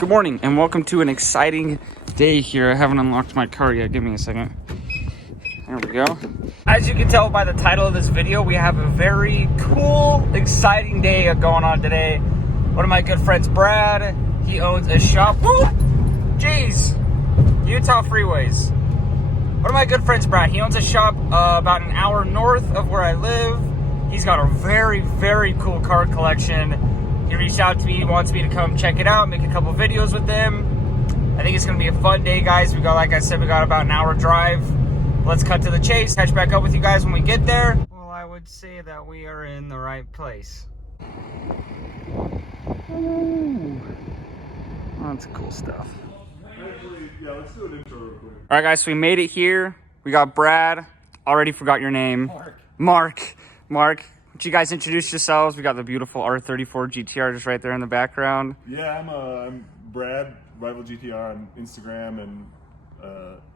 Good morning and welcome to an exciting day here. I haven't unlocked my car yet. Give me a second. There we go. As you can tell by the title of this video, we have a very cool, exciting day going on today. One of my good friends, Brad, he owns a shop. Woo! Jeez, Utah freeways. One of my good friends, Brad, he owns a shop about an hour north of where I live. He's got a very, very cool car collection. He reached out to me, he wants me to come check it out, make a couple videos with him. I think it's gonna be a fun day, guys. We got, like I said, we got about an hour drive. Let's cut to the chase, catch back up with you guys when we get there. Well, I would say that we are in the right place. Ooh. That's cool stuff. Yeah, let's do an intro real quick. All right, guys, so we made it here. We got Brad. Already forgot your name. Mark. Would you guys introduce yourselves? We got the beautiful R34 GTR just right there in the background. Yeah, I'm Brad, Rival GTR on Instagram and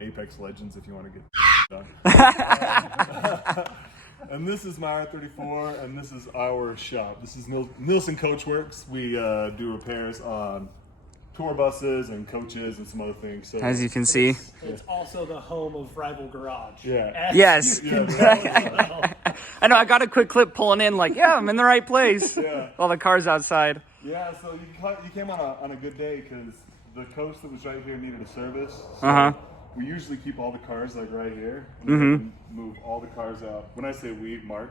Apex Legends if you want to get done. And this is my R34 and this is our shop. This is Nilsson Coachworks. We do repairs on tour buses and coaches and some other things. So as you can see. It's also the home of Rival Garage. Yeah. Yes. I know, I got a quick clip pulling in like, yeah, I'm in the right place. Yeah. All the cars outside. Yeah, so you came on a good day because the coach that was right here needed a service. So we usually keep all the cars like right here. And move all the cars out. When I say we, Mark.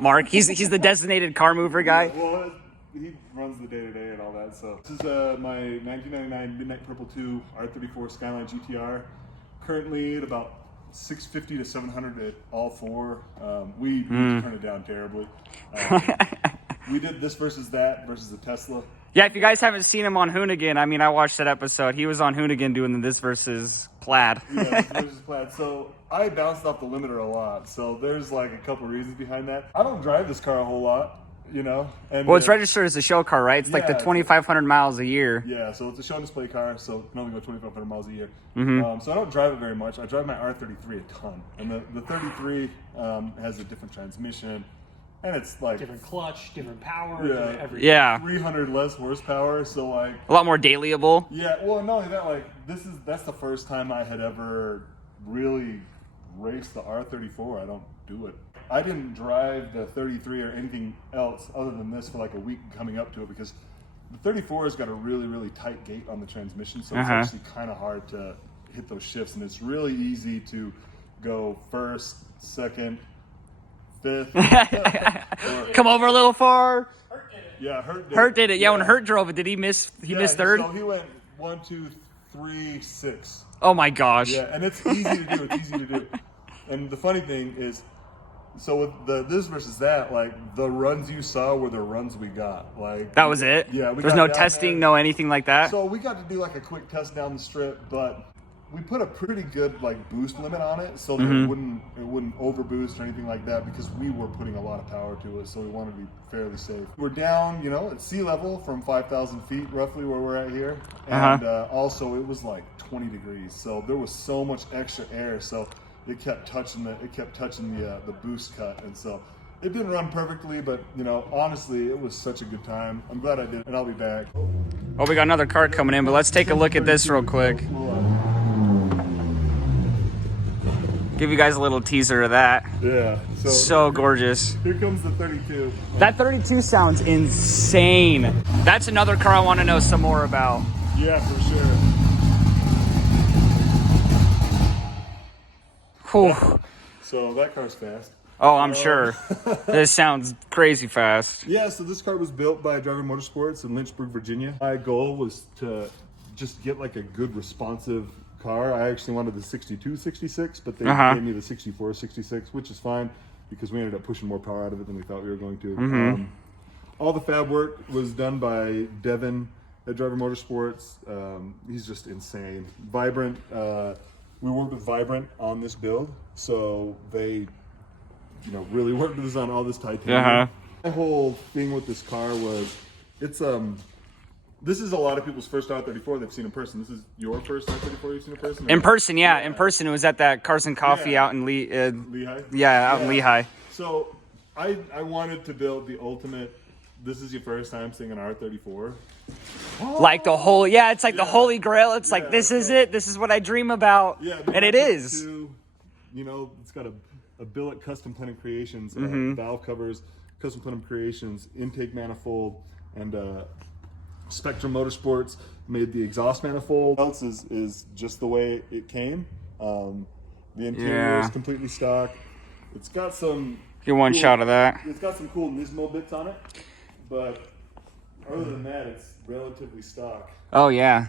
Mark, he's the designated car mover guy. Well, he runs the day-to-day and all that. So this is my 1999 Midnight Purple 2 R34 Skyline GTR. Currently at about 650 to 700 at all four. We turned it down terribly. We did this versus that versus the Tesla. Yeah, if you guys haven't seen him on Hoonigan, I mean, I watched that episode. He was on Hoonigan doing this versus Plaid. Yeah, this versus Plaid. So I bounced off the limiter a lot. So there's like a couple reasons behind that. I don't drive this car a whole lot. You know, and well, it's registered as a show car, right? It's like the 2,500 miles a year. Yeah, so it's a show and display car, so it can only go 2,500 miles a year. So I don't drive it very much. I drive my R33 a ton, and the 33 has a different transmission, and it's like different clutch, different power, yeah, everything. Yeah, 300 less horsepower. So like a lot more dailyable. Yeah, well, not only that, like that's the first time I had ever really raced the R34. I don't do it. I didn't drive the 33 or anything else other than this for like a week coming up to it because the 34 has got a really, really tight gate on the transmission. So it's actually kind of hard to hit those shifts. And it's really easy to go first, second, fifth. Come over a little far. Yeah, Hurt did it. Yeah, when Hurt drove it, did he miss? He missed third? So he went 1, 2, 3, 6. Oh my gosh. Yeah, and it's easy to do. And the funny thing is, so with this versus that, like the runs you saw were the runs we got. Like that was it. Yeah, there's no testing, no anything like that. So we got to do like a quick test down the strip, but we put a pretty good like boost limit on it, so that it wouldn't overboost or anything like that because we were putting a lot of power to it, so we wanted to be fairly safe. We're down, you know, at sea level from 5,000 feet roughly where we're at here, and also it was like 20 degrees, so there was so much extra air, so it kept touching the boost cut, and so it didn't run perfectly, but you know, honestly, it was such a good time. I'm glad I did, and I'll be back. Oh, we got another car coming in, but let's take a look at this real quick. Give you guys a little teaser of that. Yeah. So gorgeous. Here comes the 32. That 32 sounds insane. That's another car I want to know some more about. Yeah, for sure. Whew. So that car's fast. Oh, I'm sure. This sounds crazy fast. Yeah, so this car was built by Driver Motorsports in Lynchburg, Virginia. My goal was to just get like a good responsive car. I actually wanted the 62 66, but they gave me the 64 66, which is fine because we ended up pushing more power out of it than we thought we were going to. All the fab work was done by Devin at Driver Motorsports. He's just insane. Vibrant. We worked with Vibrant on this build, so they, you know, really worked with us on all this titanium. The whole thing with this car was, it's this is a lot of people's first R34 they've seen in person. This is your first R34 you've seen in person? In person, yeah. In person, it was at that Carson Coffee out in Lehigh. Yeah, out in Lehigh. So I wanted to build the ultimate this is your first time seeing an R34. Like the whole, it's like the holy grail. It's like, this is it. This is what I dream about. Yeah, and it is. You know, it's got a billet custom plenum creations, valve covers, custom plenum creations, intake manifold, and Spectrum Motorsports made the exhaust manifold. Else is just the way it came. The interior is completely stock. It's got some. Get one shot of that. It's got some cool Nismo bits on it, but other than that, it's relatively stock. Oh yeah.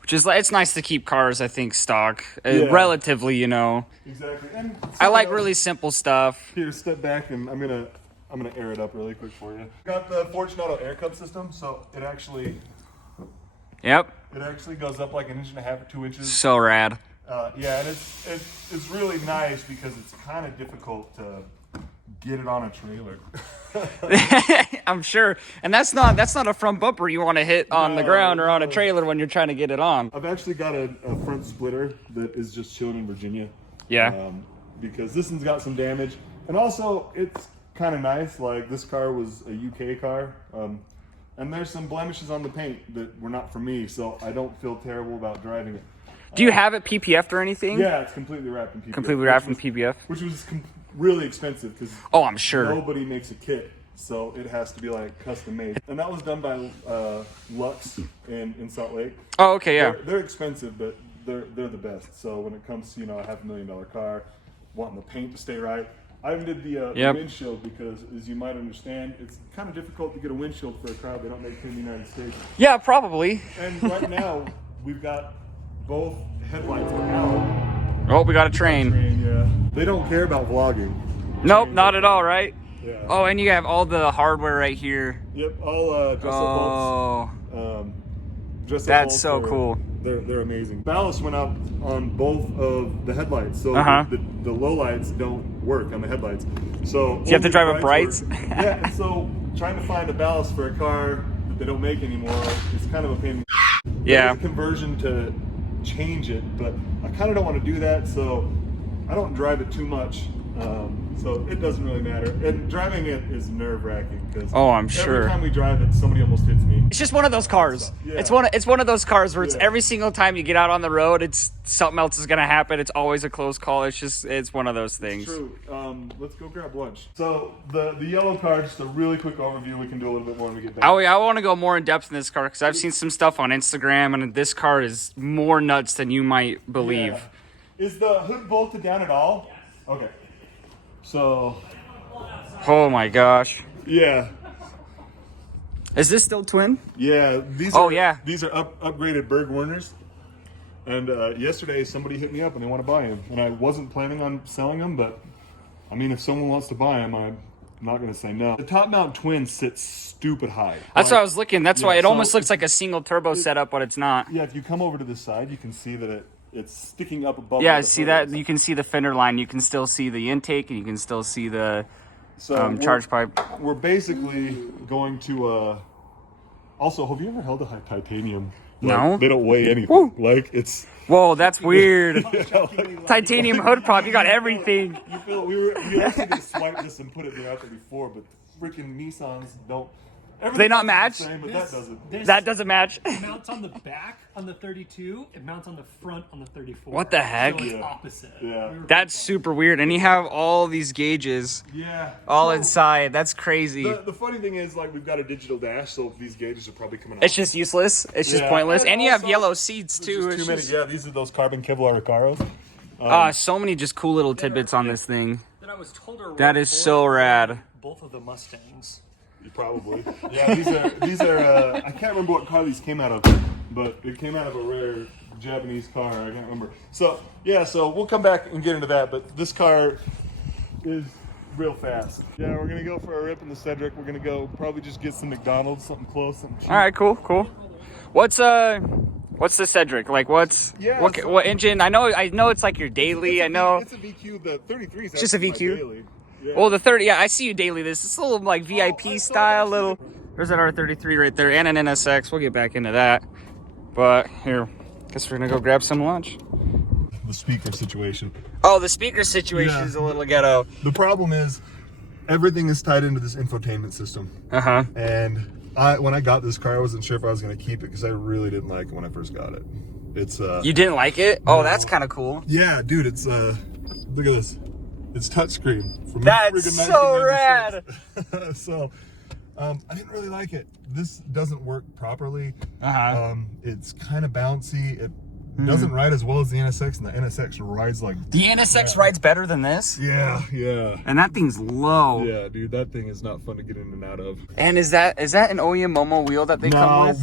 Which is, it's nice to keep cars, I think, stock, relatively, you know. Exactly. And I like really simple stuff. Here, step back, and I'm gonna air it up really quick for you. Got the Fortunato air cup system, so it actually. Yep. It actually goes up like 1.5 or 2 inches. So rad. Yeah, and it's really nice because it's kind of difficult to get it on a trailer. I'm sure, and that's not a front bumper you want to hit on the ground or on a trailer when you're trying to get it on. I've actually got a front splitter that is just chilling in Virginia. Yeah. Because this one's got some damage, and also it's kind of nice. Like, this car was a UK car, and there's some blemishes on the paint that were not for me, so I don't feel terrible about driving it. Do you have it PPF'd or anything? Yeah, it's completely wrapped in PPF. Completely wrapped in PPF? Which was really expensive because I'm sure nobody makes a kit, so it has to be like custom made. And that was done by Lux in Salt Lake. Oh, okay, yeah. They're expensive, but they're the best. So when it comes to, a $500,000 car, wanting the paint to stay right, I even did the windshield because, as you might understand, it's kind of difficult to get a windshield for a car they don't make here in the United States. Yeah, probably. And right now we've got both headlights are out. Oh, we got a train. Yeah. They don't care about vlogging. Nope, not at all, right? Yeah. Oh, and you have all the hardware right here. Yep, all dress-up bolts. Dress-up that's bolts so cool. They're amazing. Ballast went out on both of the headlights, so the low lights don't work on the headlights. So you have to drive with brights? Yeah, and so trying to find a ballast for a car that they don't make anymore is kind of a pain. Yeah. There's a conversion to change it, but I kind of don't want to do that, so I don't drive it too much. So it doesn't really matter. And driving it is nerve-wracking because I'm sure every time we drive it, somebody almost hits me. It's just one of those cars. Yeah. It's one of those cars where it's every single time you get out on the road, it's something else is gonna happen. It's always a close call. It's one of those things. It's true. Let's go grab lunch. So the yellow car, just a really quick overview. We can do a little bit more when we get back. Oh yeah, I want to go more in depth in this car because I've seen some stuff on Instagram, and this car is more nuts than you might believe. Yeah. Is the hood bolted down at all? Yes. Okay. So. Oh my gosh. Yeah. Is this still twin? Yeah. These are upgraded Berg Warners. And yesterday somebody hit me up and they want to buy them. And I wasn't planning on selling them, but I mean, if someone wants to buy them, I'm not going to say no. The top mount twin sits stupid high. That's what I was looking. That's why it almost looks like a single turbo setup, but it's not. Yeah, if you come over to this side, you can see that it's sticking up above. Yeah, see that? You can see the fender line. You can still see the intake, and you can still see the charge pipe. We're basically going to. Also, have you ever held a titanium? No. They don't weigh anything. Woo. Like, it's. Whoa, that's weird. Titanium hood prop. You got everything. You feel we actually just swiped this and put it there before, but freaking Nissans don't. They not match? The same, but that doesn't. That doesn't match. It mounts on the back on the 32. It mounts on the front on the 34. What the heck? So it's opposite. Yeah. That's super weird. And you have all these gauges. Yeah. All inside. That's crazy. The funny thing is, like, we've got a digital dash, so these gauges are probably coming out. It's just useless. It's just pointless. And you have yellow seats too. Too many. Yeah, these are those carbon Kevlar Recaros. So many just cool little tidbits on this thing. That I was told are That is so rad. both of the Mustangs. Probably. Yeah, these are I can't remember what car these came out of, but it came out of a rare Japanese car. I can't remember. So we'll come back and get into that, but this car is real fast. Yeah, we're gonna go for a rip in the Cedric. We're gonna go probably just get some McDonald's, something close, something cheap. All right, cool. What's the Cedric? Like, what engine? I know it's like your daily. I know it's a VQ. The 33 is just a VQ. Daily. Yeah. Well, the 30, I see you daily. This is a little like VIP style. Little. There's that R33 right there, and an NSX. We'll get back into that. But here, guess we're gonna go grab some lunch. The speaker situation. Oh, the speaker situation is a little ghetto. The problem is, everything is tied into this infotainment system. Uh-huh. And when I got this car, I wasn't sure if I was going to keep it because I really didn't like it when I first got it. It's You didn't like it? Oh, that's kind of cool. Yeah, dude, it's look at this. It's touchscreen from That's so rad. So, I didn't really like it. This doesn't work properly. It's kind of bouncy. It doesn't ride as well as the NSX, and the NSX rides like... The NSX rides better than this? Yeah, yeah. And that thing's low. Yeah, dude, that thing is not fun to get in and out of. And is that an OEM Momo wheel that they come with?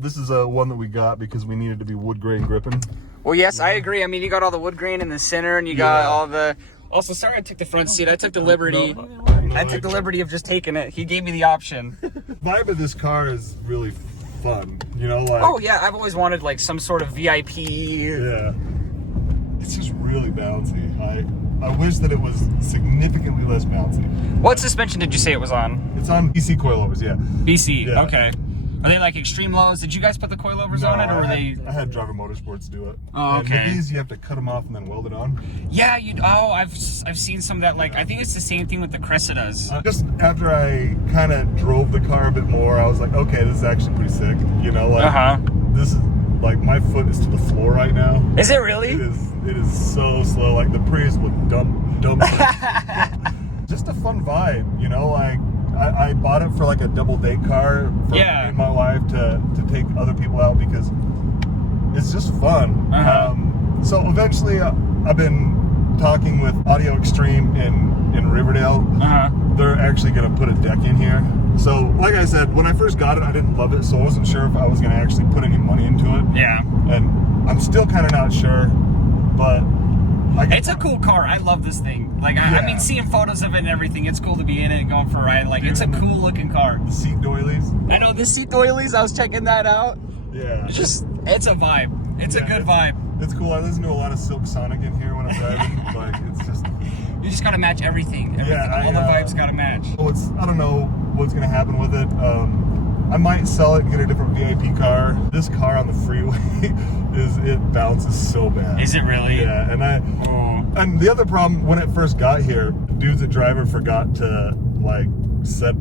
This is a one that we got because we needed to be wood grain gripping. Well, yes, I agree. I mean, you got all the wood grain in the center, and you got all the... Also, sorry I took the front seat. I took the liberty. I took the liberty of just taking it. He gave me the option. Vibe of this car is really fun, you know, like... Oh, yeah, I've always wanted, like, some sort of VIP. Yeah. It's just really bouncy. I wish that it was significantly less bouncy. What suspension did you say it was on? It's on BC coilovers, yeah. BC, Yeah. Okay. Are they, like, extreme lows? Did you guys put the coilovers on it, or were they... I had Driver Motorsports do it. Oh, okay. And with these, you have to cut them off and then weld it on. Yeah, I've seen some of that, like, I think it's the same thing with the Cressidas. Just after I kind of drove the car a bit more, I was like, okay, this is actually pretty sick. You know, like, this is, like, my foot is to the floor right now. Is it really? It is so slow. Like, the Prius would dump Just a fun vibe, you know, like, I bought it for like a double date car for me and my wife to take other people out because it's just fun. So eventually I've been talking with Audio Extreme in Riverdale. They're actually going to put a deck in here. So like I said, when I first got it, I didn't love it, so I wasn't sure if I was going to actually put any money into it. Yeah. And I'm still kind of not sure, but it's a cool car. I love this thing. Like, I mean, seeing photos of it and everything, it's cool to be in it and going for a ride. Like, it's a cool looking car. The seat doilies. I know, the seat doilies, I was checking that out. Yeah. It's a vibe. It's a good vibe. It's cool. I listen to a lot of Silk Sonic in here when I'm driving. Like, it's just... You just gotta match everything. All the vibes gotta match. I don't know what's gonna happen with it. I might sell it and get a different VIP car. This car on the freeway it bounces so bad. Is it really? Yeah, and the other problem when it first got here, dudes that drive it forgot to like set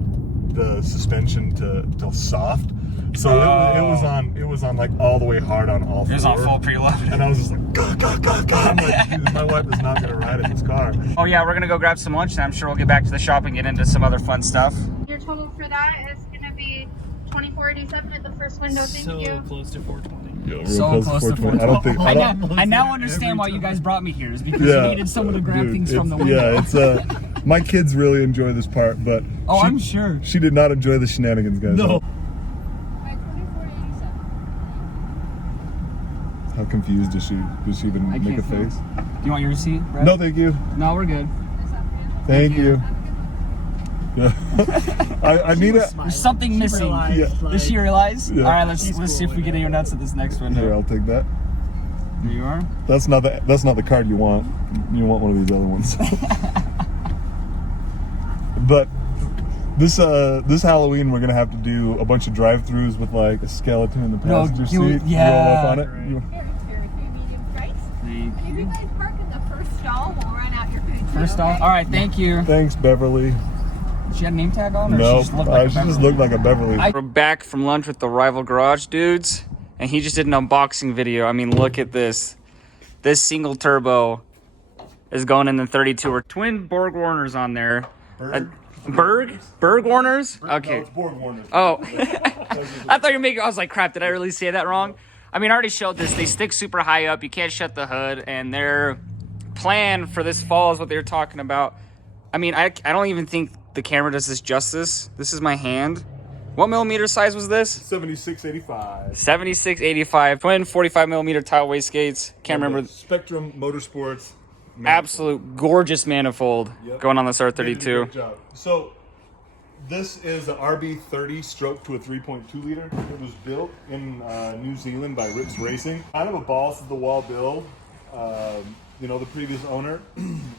the suspension to soft. So it was on like all the way hard on all four. It was on full preload. And I was just like, God. I'm like, dude, my wife is not gonna ride in this car. Oh yeah, we're gonna go grab some lunch and I'm sure we'll get back to the shop and get into some other fun stuff. Your total for that is gonna be $24.87 at the first window. Thank you. So close to 420. Yeah, So close to 420. I now Every understand why time. you guys brought me here, is because you needed someone to grab things from the window. Yeah, it's my kids really enjoy this part, but I'm sure. She did not enjoy the shenanigans, guys. No. How confused is she? Does she even make a face? Do you want your receipt, Brett? No, thank you. No, we're good. Thank you. Yeah. I need a... There's something missing. Does she realize? Yeah. All right, let's see if we get any nuts at this next window. Here, I'll take that. There you are. That's not the card you want. You want one of these other ones. But this Halloween we're gonna have to do a bunch of drive-throughs with like a skeleton in the passenger seat. Yeah. Roll up on it. Here, medium price. Thank And if you guys park in the first stall, we'll run out your food. First off, all right, thank you. Thanks, Beverly. She had a name tag on? Or No, she just looked like a Beverly. We're back from lunch with the Rival Garage dudes, and he just did an unboxing video. I mean, look at this. This single turbo is going in the 32. Or twin Borg Warners on there. Berg Warners? Okay. No, it's Borg Warners. Oh. I thought you were making... I was like, crap, did I really say that wrong? I mean, I already showed this. They stick super high up. You can't shut the hood. And their plan for this fall is what they were talking about. I mean, I don't even think the camera does this justice. This is my hand. What millimeter size was this? 7685. 7685. Twin 45 millimeter tile wastegates. Can't remember. Spectrum Motorsports. Absolute gorgeous manifold going on this They did a R32. great job. So this is an RB30 stroke to a 3.2 liter. It was built in New Zealand by Rips Racing. Kind of a balls to the wall build. You know, the previous owner,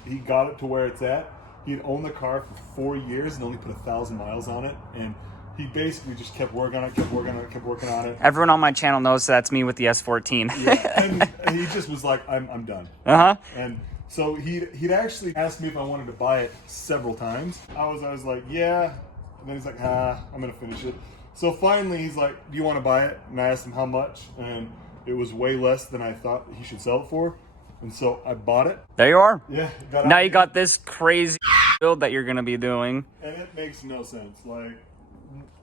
he got it to where it's at. He'd owned the car for 4 years and only put 1,000 miles on it. And he basically just kept working on it. Everyone on my channel knows that's me with the S14. Yeah. And he just was like, I'm done. Uh-huh. And So he'd actually asked me if I wanted to buy it several times. I was like, yeah. And then he's like, I'm gonna finish it. So finally he's like, do you want to buy it? And I asked him how much, and it was way less than I thought he should sell it for. And so I bought it. There you are. Yeah. Now you got this crazy build that you're gonna be doing. And it makes no sense. Like,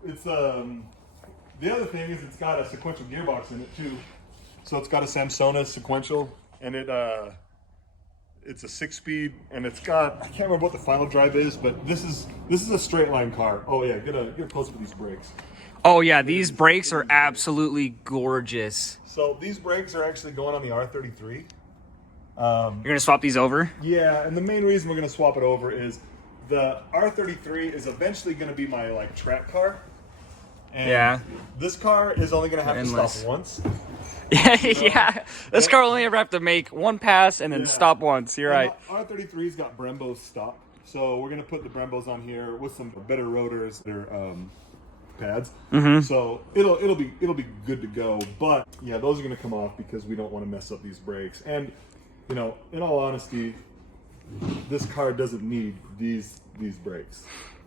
it's the other thing is it's got a sequential gearbox in it too. So it's got a Samsona sequential, and it's a 6-speed, and it's got, I can't remember what the final drive is, but this is a straight line car. Oh yeah, get a close up of these brakes. Oh yeah, these brakes are absolutely gorgeous. So these brakes are actually going on the R33. You're gonna swap these over? Yeah, and the main reason we're gonna swap it over is the R33 is eventually gonna be my like track car. And yeah. This car is only gonna have Endless. to stop once. Yeah. This car only ever have to make one pass and then stop once. You're right. R33's got Brembo's stock, so we're gonna put the Brembos on here with some better rotors, their pads. So it'll be good to go. But yeah, those are gonna come off because we don't want to mess up these brakes. And you know, in all honesty, this car doesn't need these brakes.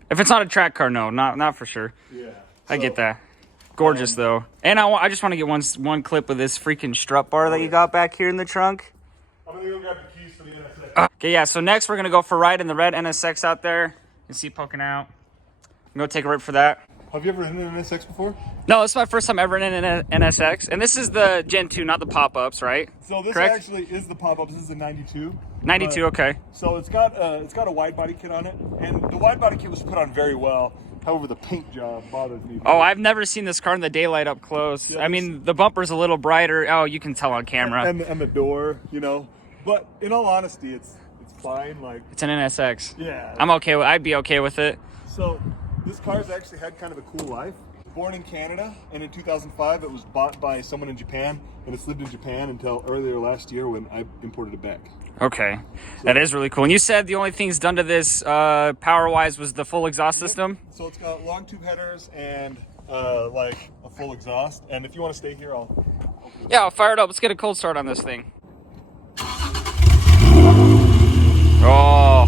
If it's not a track car, no, not for sure. Yeah, I get that. Gorgeous though, and I just want to get one clip of this freaking strut bar that you got back here in the trunk. I'm gonna go grab the keys for the NSX. Okay, yeah. So next we're gonna go for a ride in the red NSX out there. You can see it poking out. I'm gonna take a rip for that. Have you ever ridden an NSX before? No, this is my first time ever in an NSX, and this is the Gen 2, not the pop-ups, right? So this Correct? actually is the pop-up. This is a 92. 92, okay. So it's got a wide body kit on it, and the wide body kit was put on very well. However, the paint job bothers me. Oh, I've never seen this car in the daylight up close. Yeah, I mean, the bumper's a little brighter. Oh, you can tell on camera. And the door, you know. But in all honesty, it's fine. Like, It's an NSX. yeah. I'd be okay with it. So this car's actually had kind of a cool life. Born in Canada, and in 2005 it was bought by someone in Japan, and it's lived in Japan until earlier last year when I imported it back. Okay, that is really cool. And you said the only things done to this power-wise was the full exhaust system? So it's got long tube headers and like a full exhaust. And if you want to stay here, I'll Yeah, I'll fire it up. Let's get a cold start on this thing. Oh.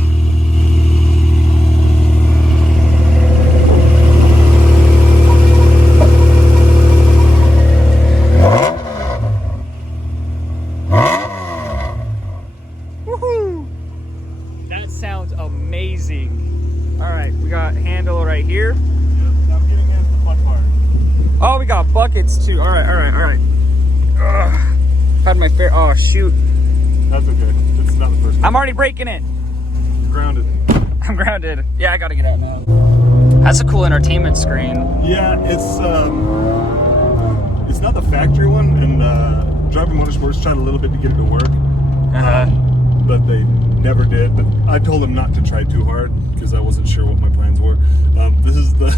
Woohoo! That sounds amazing. All right, we got handle right here. I'm getting into the fun part. Oh, we got buckets too. All right. Ugh. Had my fair. Oh shoot! That's okay. It's not the first one. I'm already breaking it. You're grounded. I'm grounded. Yeah, I gotta get out now. That's a cool entertainment screen. Yeah, it's not the factory one, and Driving Motorsports tried a little bit to get it to work. But they never did. But I told them not to try too hard because I wasn't sure what my plans were. This is the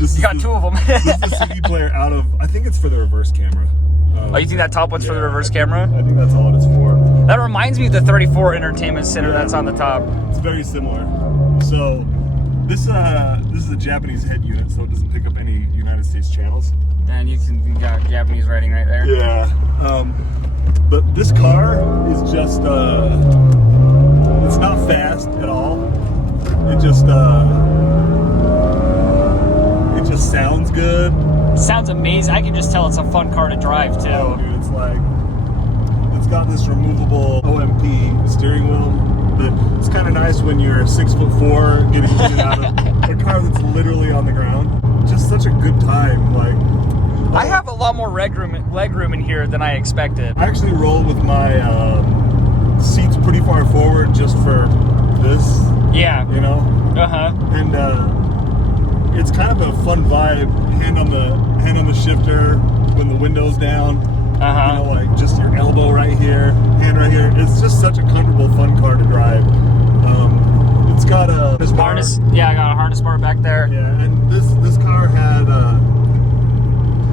You got two of them. This is the CD player out of, I think it's for the reverse camera. Oh, you think that top one's for the reverse camera? I think that's all it is for. That reminds me of the 34 Entertainment Center that's on the top. It's very similar. So this is a Japanese head unit, so it doesn't pick up any United States channels. And you got Japanese writing right there. Yeah. But this car is just, it's not fast at all. It just sounds good. Sounds amazing. I can just tell it's a fun car to drive too. Oh, dude, it's like, it's got this removable OMP steering wheel that it's kind of nice when you're 6'4", getting in and out of a car that's literally on the ground. Just such a good time. Like, I have a lot more leg room in here than I expected. I actually roll with my seats pretty far forward just for this. Yeah. You know. And it's kind of a fun vibe. Hand on the shifter when the window's down. You know, like just your elbow right here, hand right here. It's just such a comfortable, fun car to drive. It's got a harness. Yeah, I got a harness bar back there. Yeah, and this car had.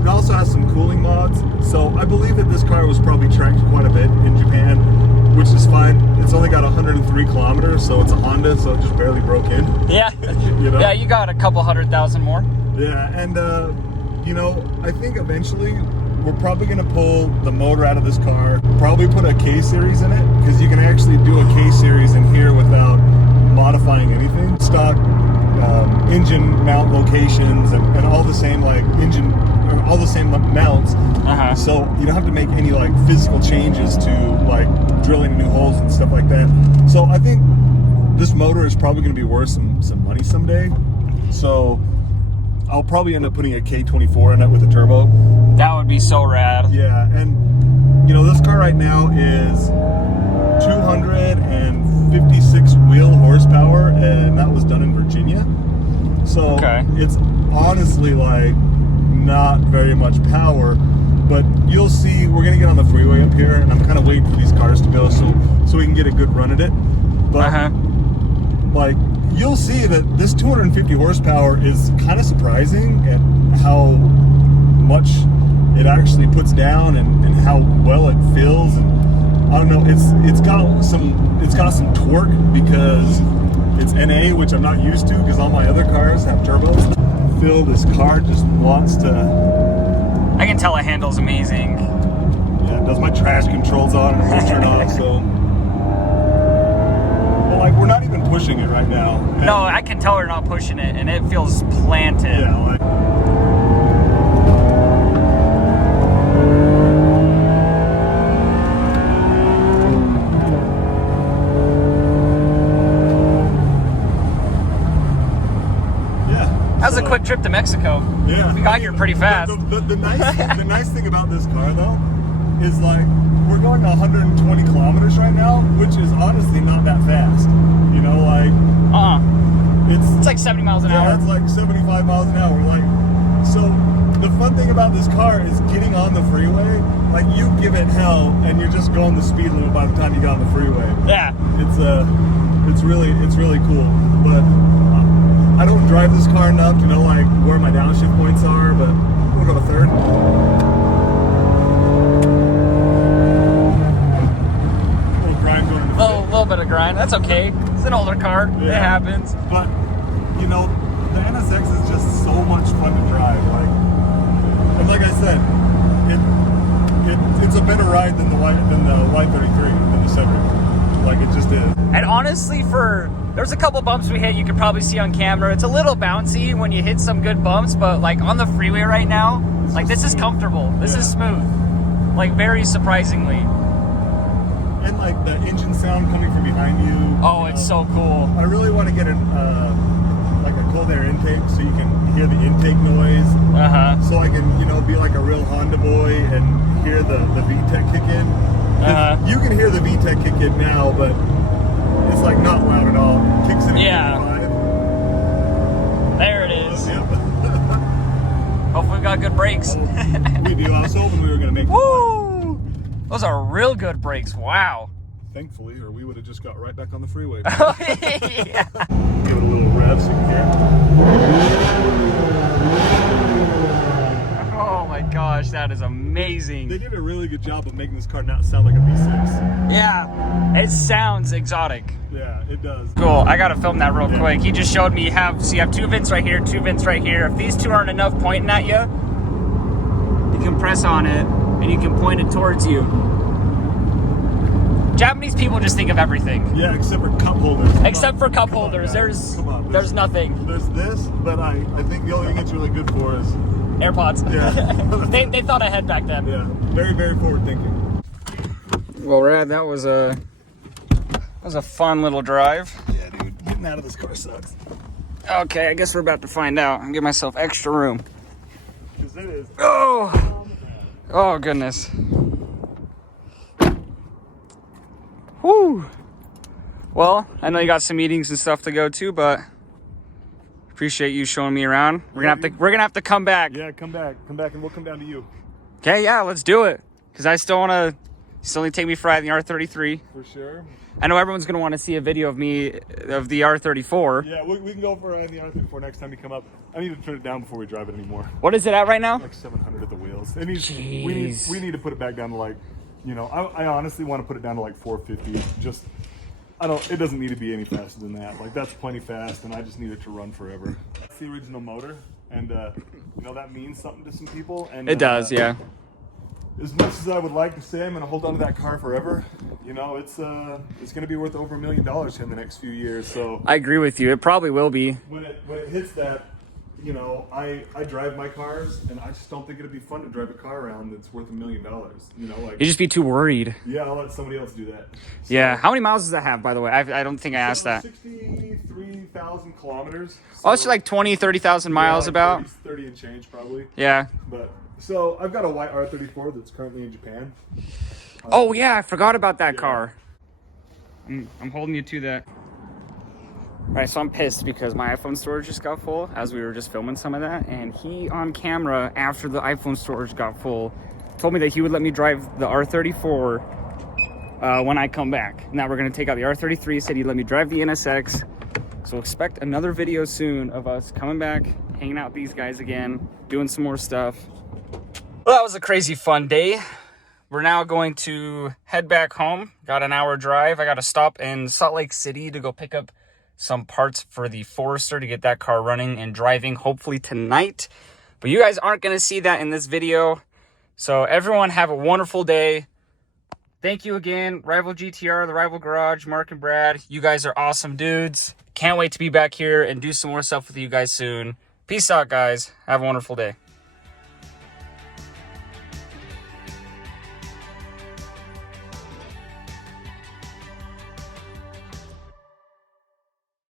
It also has some cooling mods. So I believe that this car was probably tracked quite a bit in Japan, which is fine. It's only got 103 kilometers, so it's a Honda, so it just barely broke in. Yeah. You know? Yeah, you got a couple 100,000 more. Yeah, and you know, I think eventually we're probably going to pull the motor out of this car, probably put a K-Series in it, because you can actually do a K-Series in here without modifying anything. Stock engine mount locations and all the same like engine, or all the same mounts. So you don't have to make any like physical changes to like drilling new holes and stuff like that. So I think this motor is probably going to be worth some money someday. So I'll probably end up putting a K24 in it with a turbo. That would be so rad. Yeah, and you know, this car right now is 256 wheel horsepower, and that was done in Virginia. So it's honestly like not very much power, but you'll see we're gonna get on the freeway up here, and I'm kind of waiting for these cars to go so we can get a good run at it. But like, you'll see that this 250 horsepower is kind of surprising at how much it actually puts down and how well it feels. And I don't know, it's got some torque because it's NA, which I'm not used to because all my other cars have turbos. Phil, this car just wants to. I can tell it handles amazing. Yeah, it does. My trash controls on and it won't turn off, so. Well, like, we're not even pushing it right now. No, I can tell we're not pushing it, and it feels planted. Yeah, like. That was a quick trip to Mexico. Yeah. We got here pretty fast. The nice thing about this car, though, is like, we're going 120 kilometers right now, which is honestly not that fast. You know, like... It's like 70 miles an hour. Yeah, it's like 75 miles an hour. Like, so the fun thing about this car is getting on the freeway, like, you give it hell, and you're just going the speed limit by the time you get on the freeway. Yeah. It's really cool. But... I don't drive this car enough to know like where my downshift points are, but we'll go to third. A little grind going into fifth. A little bit of grind. That's okay. It's an older car. Yeah. It happens. But you know, the NSX is just so much fun to drive. And like I said, it's a better ride than the Y33 than the 7. Like, it just is. And honestly, there's a couple bumps we hit you could probably see on camera. It's a little bouncy when you hit some good bumps, but like on the freeway right now, like this is comfortable. This is smooth. Like, very surprisingly. And like the engine sound coming from behind you. Oh, it's so cool. I really want to get like a cold air intake so you can hear the intake noise. So I can, you know, be like a real Honda boy and hear the VTEC kick in. You can hear the VTEC kick in now, but it's like not loud at all. It kicks in at 55. There it is. Yep. Hopefully we got good brakes. We do. I was hoping we were going to make it. Woo! Those are real good brakes. Wow. Thankfully, or we would have just got right back on the freeway. Yeah. Give it a little rev so you can hear. Oh my gosh, that is amazing. They did a really good job of making this car not sound like a V6. Yeah, it sounds exotic. Yeah, it does. Cool, I gotta film that real quick. He just showed me you have 2 vents right here, 2 vents right here. If these 2 aren't enough pointing at you, you can press on it and you can point it towards you. Japanese people just think of everything. Yeah, except for cup holders. Except for cup holders. There's nothing. There's this, but I think the only thing it's really good for is AirPods. Yeah. they thought ahead back then. Yeah, very, very forward thinking. Well, Rad, that was a fun little drive. Yeah, dude, getting out of this car sucks. Okay, I guess we're about to find out. I'll give myself extra room. Because it is. Oh goodness. Whew. Well, I know you got some meetings and stuff to go to, but appreciate you showing me around. We're gonna have to come back. Yeah, come back, and we'll come down to you. Okay, yeah, let's do it. Cause I still need to take me for a ride in the R33. For sure. I know everyone's gonna want to see a video of me of the R34. Yeah, we can go for a ride in the R34 next time you come up. I need to turn it down before we drive it anymore. What is it at right now? Like 700 at the wheels. We need to put it back down to like, you know, I honestly want to put it down to like 450. Just, it doesn't need to be any faster than that. Like, that's plenty fast, and I just need it to run forever. That's the original motor, and you know, that means something to some people. And it does, yeah. as much as I would like to say I'm going to hold on to that car forever, you know, it's going to be worth over $1 million in the next few years. So I agree with you. It probably will be. When it hits that, you know, I drive my cars, and I just don't think it'd be fun to drive a car around that's worth $1 million. You know, like You'd just be too worried. yeah, I'll let somebody else do that. So, Yeah. How many miles does that have, by the way? I don't think I asked that. 63,000 kilometers. Oh, it's like 20, 30,000 miles like about. 30 and change probably. Yeah. But so I've got a R32 that's currently in Japan. Oh yeah, I forgot about that car. I'm holding you to that. All right, so I'm pissed because my iPhone storage just got full as we were just filming some of that, and he on camera after the iPhone storage got full told me that he would let me drive the R34 when I come back. Now we're gonna take out the R33. Said he'd let me drive the NSX. So expect another video soon of us coming back, hanging out with these guys again, doing some more stuff. Well, that was a crazy fun day. We're now going to head back home. Got an hour drive. I got to stop in Salt Lake City to go pick up some parts for the Forester to get that car running and driving hopefully tonight. But you guys aren't going to see that in this video. So everyone have a wonderful day. Thank you again, Rival GTR, the Rival Garage, Mark and Brad. You guys are awesome dudes. Can't wait to be back here and do some more stuff with you guys soon. Peace out, guys. Have a wonderful day.